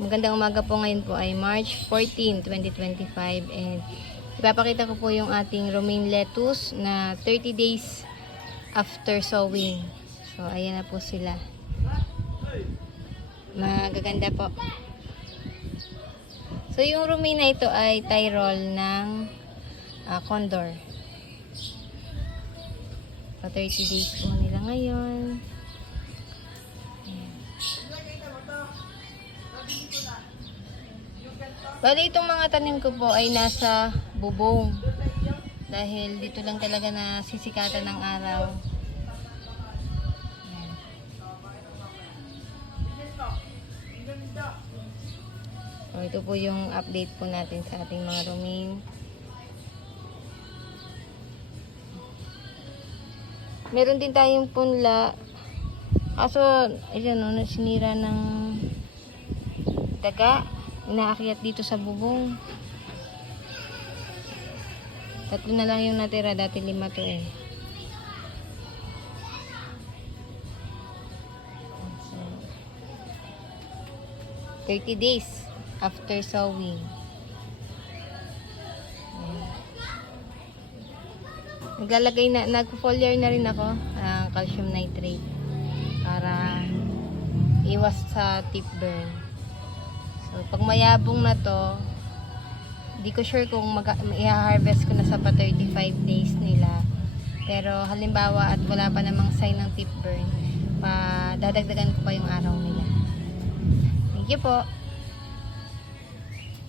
Magandang umaga po, ngayon po ay March 14, 2025 and ipapakita ko po yung ating romaine lettuce na 30 days after sowing. So ayan na po sila. Magaganda po. So yung romaine na ito ay Tyrol ng Condor. So 30 days po nila ngayon. Bali, itong mga tanim ko po ay nasa bubong. Dahil dito lang talaga na sisikatan ng araw. Ayan. So, ito po yung update po natin sa ating mga romaine. Meron din tayong punla. Kaso, ayun, sinira ng daga. Inaakyat dito sa bubong. 3 na lang yung natira, dati 5 to eh. So, 30 days after sowing. Naglalagay na, nag-foliar na rin ako ng calcium nitrate para iwas sa tip burn. So, pag mayabong na to, di ko sure kung i-harvest ko na sa pa 35 days nila. Pero halimbawa at wala pa namang sign ng tip burn, dadagdagan ko pa yung araw nila. Thank you po.